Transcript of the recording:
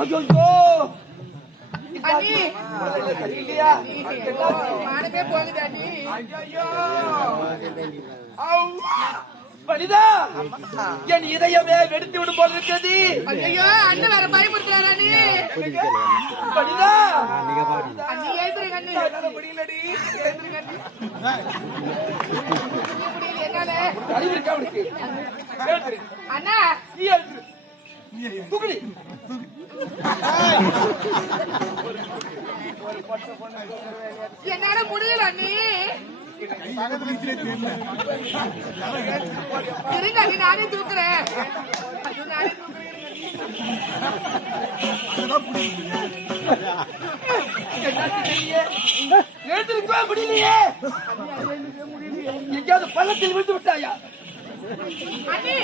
ஐயோ அண்ணி சரியில்லையா? மானமே போகுது அண்ணி. ஐயோ மனிதா, என் இதயமே வெடித்து விடும் போல இருக்கிறது. ஐயோ அண்ணன் வேற பயமுறுத்துறாரு அண்ணி. மனிதா, அண்ணி ஏத்துறீங்க அண்ணி. என்னால முடியலடி. ஏத்துறீங்க அண்ணி. முடியல என்னால. அறிவு இருக்கா உனக்கு? எழுத்துரு. அண்ணா நீ எழுத்துரு. தூக்குடி. என்னால முடியல அண்ணி. இருங்க அண்ணி, நானே தூக்குறேன். ஐயோ, நானே தூக்குறேன். எழுந்திருக்கவே முடியலையே. எங்கேயாவது பள்ளத்தில் விழுந்து விட்டாயா? அண்ணி